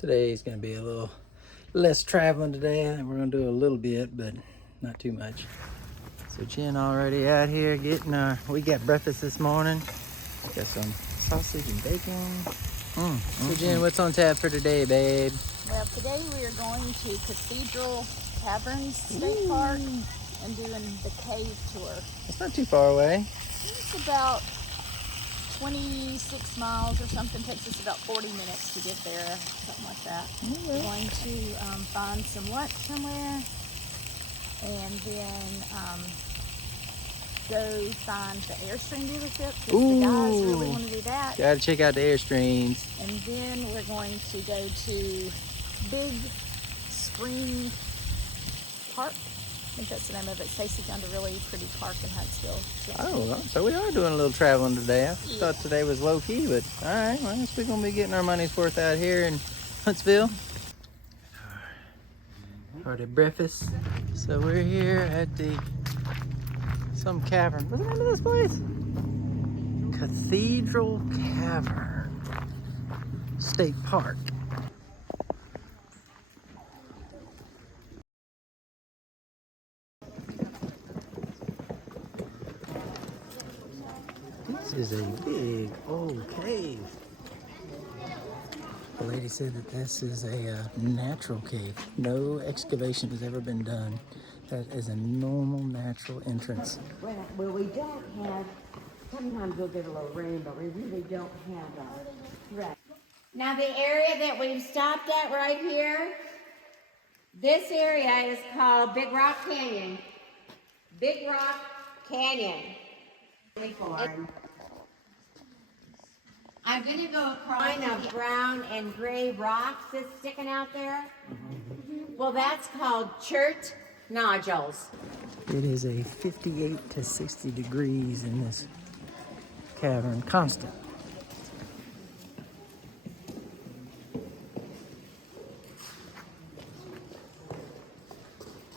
Today's gonna be a little less traveling today. I think we're gonna do a little bit, but not too much. So Jen already out here getting we got breakfast this morning. Got some sausage and bacon. So Jen, what's on tap for today, babe? Well, today we are going to Cathedral Cavern State Park and doing the cave tour. It's not too far away. It's about 26 miles or something. Takes us about 40 minutes to get there, something like that. We're going to find some lunch somewhere and then go find the Airstream dealership because the guys really want to do that. Gotta check out the Airstreams. And then we're going to go to Big Spring Park. I think that's the name of it. Stacy found a really pretty park in Huntsville. Oh, so we are doing a little traveling today. I thought today was low key, but all right. Well, I guess we're gonna be getting our money's worth out here in Huntsville. For the breakfast. So we're here at some cavern. What's the name of this place? Cathedral Cavern State Park. This is a big old cave. The lady said that this is a natural cave. No excavation has ever been done. That is a normal, natural entrance. Well, we don't have, sometimes we'll get a little rain, but we really don't have a threat. Now the area that we've stopped at right here, this area is called Big Rock Canyon. Big Rock Canyon. I'm going to go across a line of brown and gray rocks that's sticking out there. Well, that's called chert nodules. It is a 58 to 60 degrees in this cavern, constant.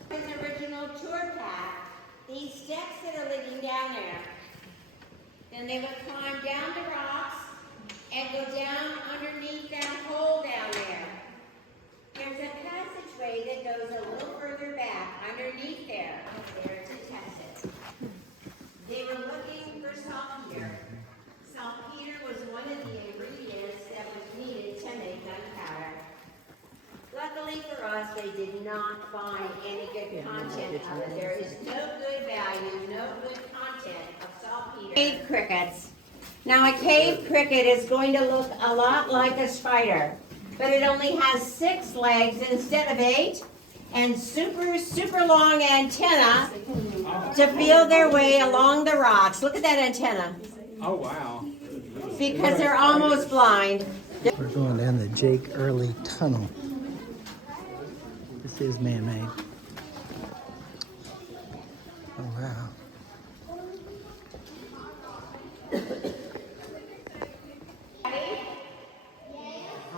This original tour path, these steps that are leading down there, then they would climb down the rocks and go down underneath that hole down there. There's a passageway that goes a little further back underneath there. There to test it. They were looking for saltpeter. Saltpeter was one of the ingredients that was needed to make gunpowder. Luckily for us, they did not find any good content of it. There is no good value, no good content of saltpeter. Cave crickets. Now a cave cricket is going to look a lot like a spider, but it only has 6 legs instead of 8, and super long antenna to feel their way along the rocks. Look at that antenna. Oh, wow. Because they're almost blind. We're going down the Jake Early Tunnel. This is man-made. Oh, wow.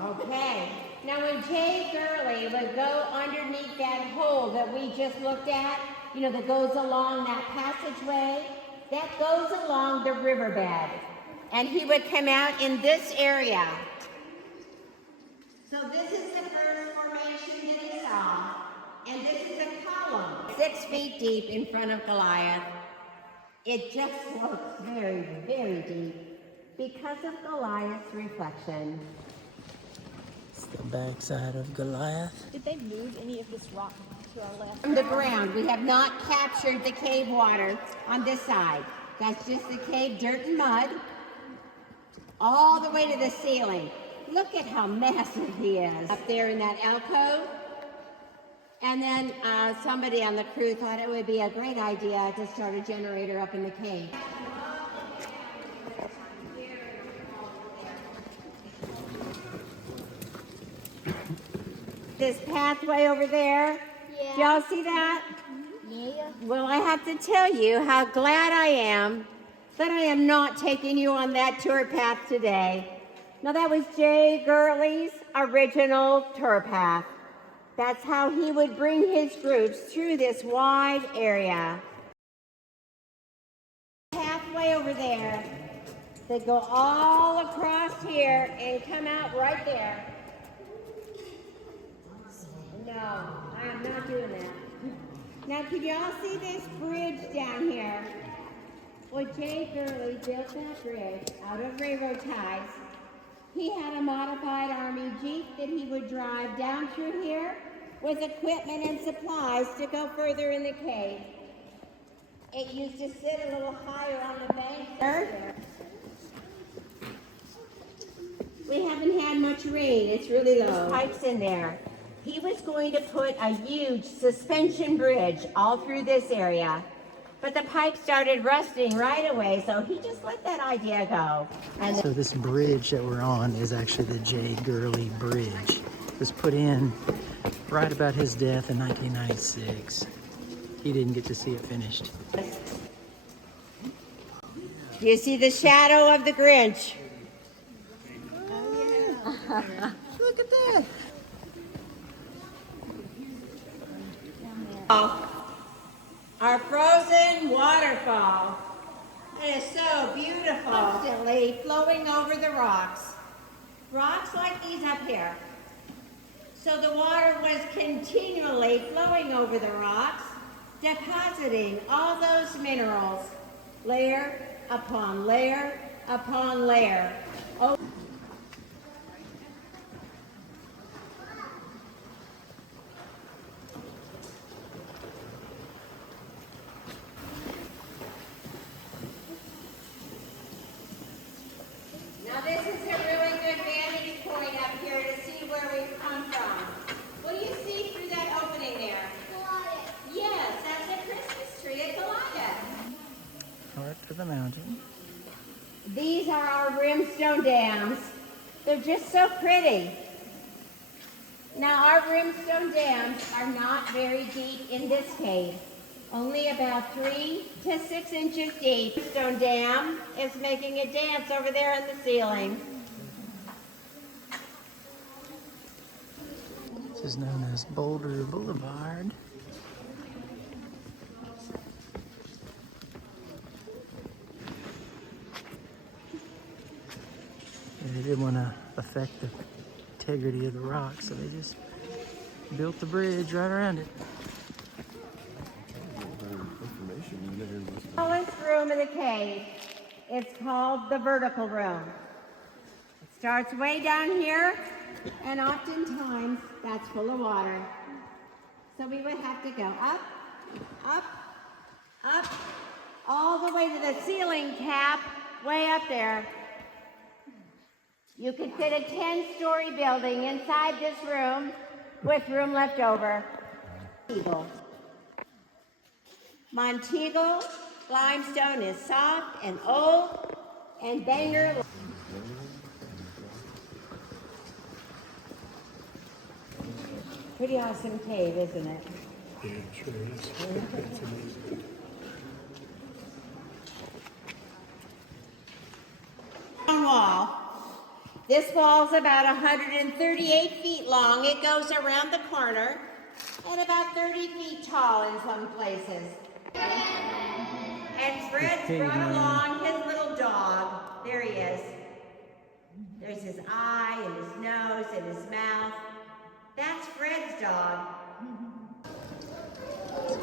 Okay. Now when Jay Gurley would go underneath that hole that we just looked at, you know, that goes along that passageway, that goes along the riverbed. And he would come out in this area. So this is the first formation that he saw. And this is a column 6 feet deep in front of Goliath. It just looks very, very deep because of Goliath's reflection. It's the backside of Goliath. Did they move any of this rock to our left? From the ground, we have not captured the cave water on this side. That's just the cave dirt and mud, all the way to the ceiling. Look at how massive he is up there in that alcove. And then somebody on the crew thought it would be a great idea to start a generator up in the cave. This pathway over there, did y'all see that? Yeah. Well, I have to tell you how glad I am that I am not taking you on that tour path today. Now, that was Jay Gurley's original tour path. That's how he would bring his groups through this wide area. Pathway over there, they go all across here and come out right there. Now, can y'all see this bridge down here? Well, Jay Gurley built that bridge out of railroad ties. He had a modified Army Jeep that he would drive down through here with equipment and supplies to go further in the cave. It used to sit a little higher on the bank there. We haven't had much rain, it's really low. Pipes in there. He was going to put a huge suspension bridge all through this area. But the pipe started rusting right away, so he just let that idea go. And So this bridge that we're on is actually the J. Gurley Bridge. It was put in right about his death in 1996. He didn't get to see it finished. you see the shadow of the Grinch. Look at that. Our frozen waterfall. It is so beautiful. Constantly flowing over the rocks. Rocks like these up here. So the water was continually flowing over the rocks, depositing all those minerals, layer upon layer upon layer. Oh. Now this is a really good vantage point up here to see where we've come from. What do you see through that opening there? Goliath. Yes, that's a Christmas tree, a Goliath. North of the mountain. These are our brimstone dams. They're just so pretty. Now our brimstone dams are not very deep in this cave. Only about 3 to 6 inches deep. The stone dam is making a dance over there in the ceiling. This is known as Boulder Boulevard. And they didn't want to affect the integrity of the rock, so they just built the bridge right around it. The tallest room in the cave. It's called the vertical room. It starts way down here, and oftentimes that's full of water. So we would have to go up, up, up, all the way to the ceiling cap, way up there. You could fit a 10-story building inside this room with room left over. Montego limestone is soft and old, and Bangor. Pretty awesome cave, isn't it? Yeah, it sure is. That's amazing. Wall. This wall's about 138 feet long. It goes around the corner and about 30 feet tall in some places. And Fred's brought along his little dog. There he is. There's his eye and his nose and his mouth. That's Fred's dog.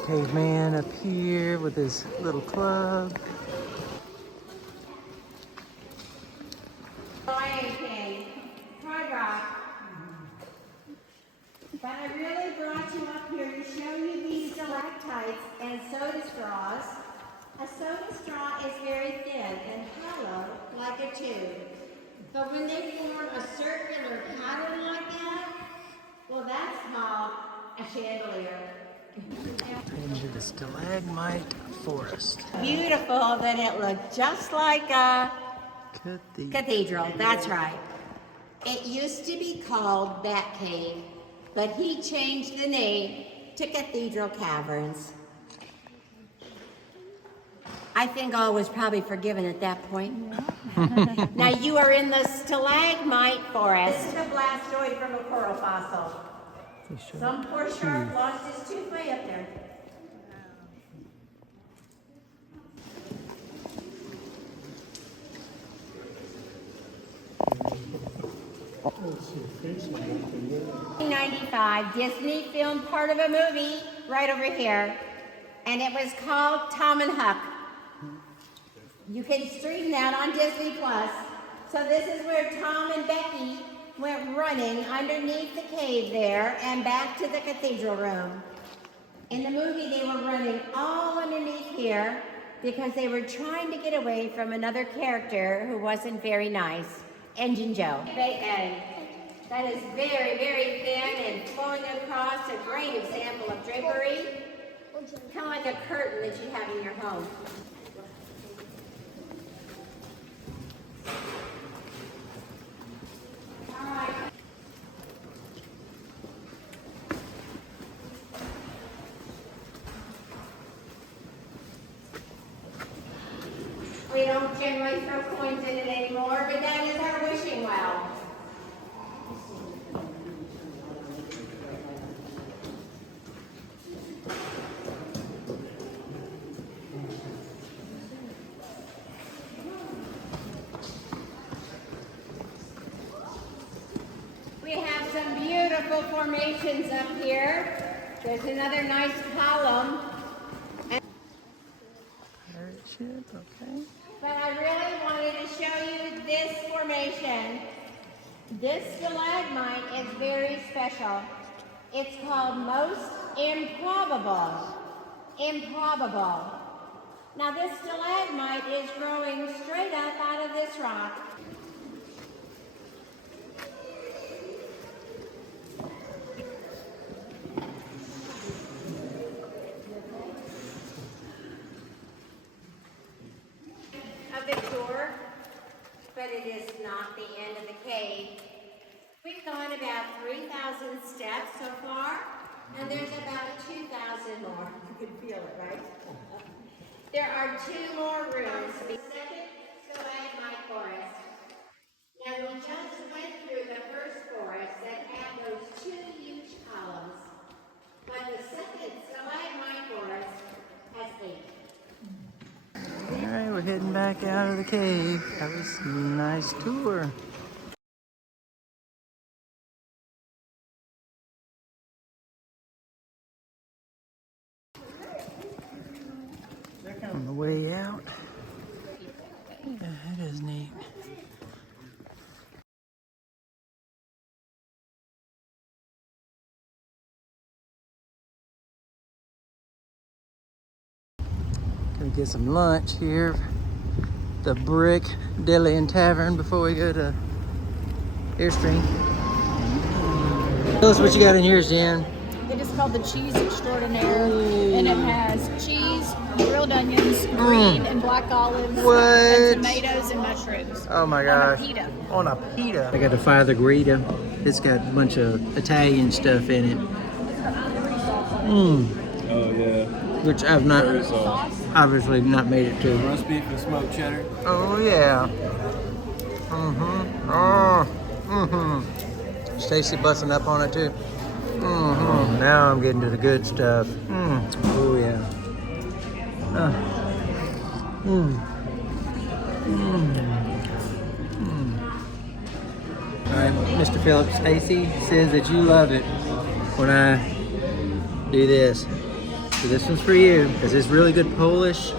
Caveman up here with his little club. Lion King, Hard Rock. But I really brought you up here to show you these stalactites and soda straws. A soda straw is very thin and hollow like a tube. But when they form a circular pattern like that, well, that's called a chandelier. Into the stalagmite forest. Beautiful that it looked just like a cathedral. That's right. It used to be called Bat Cave, but he changed the name to Cathedral Caverns. I think all was probably forgiven at that point. Now you are in the stalagmite forest. This is a blastoid from a coral fossil. Some poor shark lost his tooth way up there. In 1995, Disney filmed part of a movie right over here. and it was called Tom and Huck. You can stream that on Disney Plus. So this is where Tom and Becky went running underneath the cave there and back to the cathedral room. In the movie, they were running all underneath here because they were trying to get away from another character who wasn't very nice, Engine Joe. And that is very, very thin and flowing across, a great example of drapery, kind of like a curtain that you have in your home. We don't generally throw coins in it anymore, but that is our wishing well. We have some beautiful formations up here. There's another nice column. Okay. But I really wanted to show you this formation. This stalagmite is very special. It's called most improbable. Improbable. Now this stalagmite is growing straight up out of this rock. But it is not the end of the cave. We've gone about 3,000 steps so far, and there's about 2,000 more. You can feel it, right? There are 2 more rooms. The second stalagmite forest. Now we just went through the first forest that had those 2 huge columns, but the second stalagmite forest has 8. Alright, we're heading back out of the cave. That was a nice tour. On the way out. Yeah, that is neat. Gonna get some lunch here. The Brick Deli and Tavern before we go to Airstream. Tell us what you got in yours, Jen. It is called the Cheese Extraordinaire, and it has cheese, grilled onions, green and black olives, What? and tomatoes and mushrooms. Oh my gosh. On a pita. On a pita. I got the Father Guida. It's got a bunch of Italian stuff in it. Oh yeah. Which I've not, obviously not made it to. Roast beef and smoked cheddar. Oh yeah. Mm-hmm. Oh. Mm-hmm. Stacy busting up on it too. Mm-hmm. Now I'm getting to the good stuff. Oh yeah. All right, Mr. Phillips, Stacy says that you love it when I do this. So this one's for you because it's really good Polish.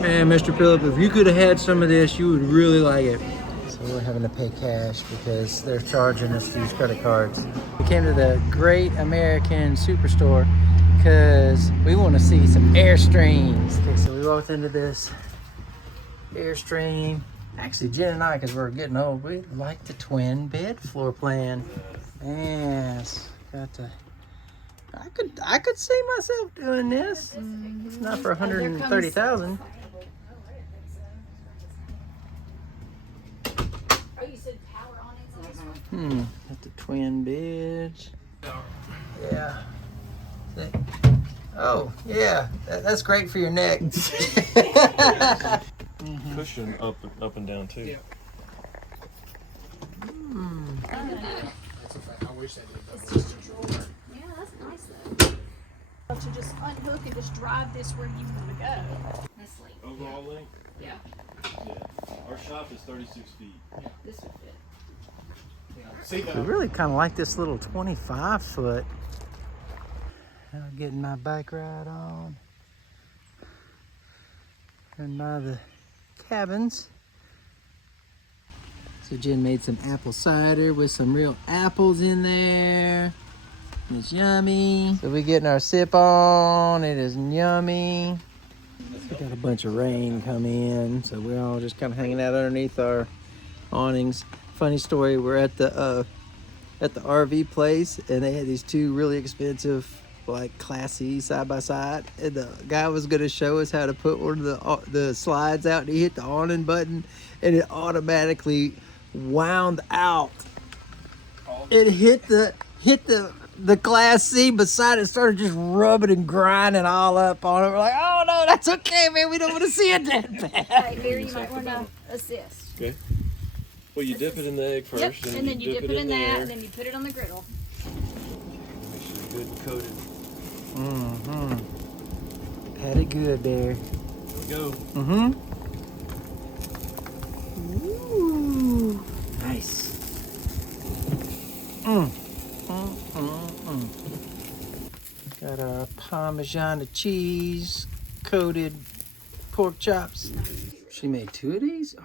Man, Mr. Phillip, if you could have had some of this, you would really like it. So we're having to pay cash because they're charging us these credit cards. We came to the Great American Superstore because we want to see some Airstreams. Okay, so we walked into this Airstream. Actually, Jen and I, because we're getting old, we like the twin bed floor plan. Yes, got the. I could see myself doing this. It's not for 130,000. Oh, you said power awnings? Got the twin beds. Yeah. Oh, yeah. That's great for your neck. Cushion up and down too. Yeah. It's just a drawer. Yeah, that's nice though. To just unhook and just drive this where you want to go. That's like, Overall length? yeah, Yeah. Our shop is 36 feet. this would fit. See I really kind of like this little 25 foot. Now getting my bike ride on. And by the cabins. So Jen made some apple cider with some real apples in there. And it's yummy. So we're getting our sip on. It is yummy. We got a bunch of rain come in, so we're all just kind of hanging out underneath our awnings. Funny story, we're at the RV place, and they had these two really expensive, like classy side by side, and the guy was gonna show us how to put one of the slides out, and he hit the awning button, and it automatically wound out. It hit the Class C beside it, started just rubbing and grinding all up on it. We're like, oh no, that's okay, man. We don't want to see it that bad. Right here, you might want to assist. Okay. Well, you dip it in the egg first. Yep, and then you dip it in that, there. and then you put it on the griddle. Make sure it's good and coated. Mm-hmm. Had it good there. There we go. Mm-hmm. Ooh, nice. Got our Parmesan cheese coated pork chops. She made two of these? Oh,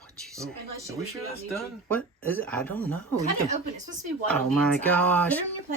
what'd you say? Are we sure that's done? What is it? I don't know. You Cut can- it open. It's supposed to be white Oh on the my inside. gosh. Put it on your plate.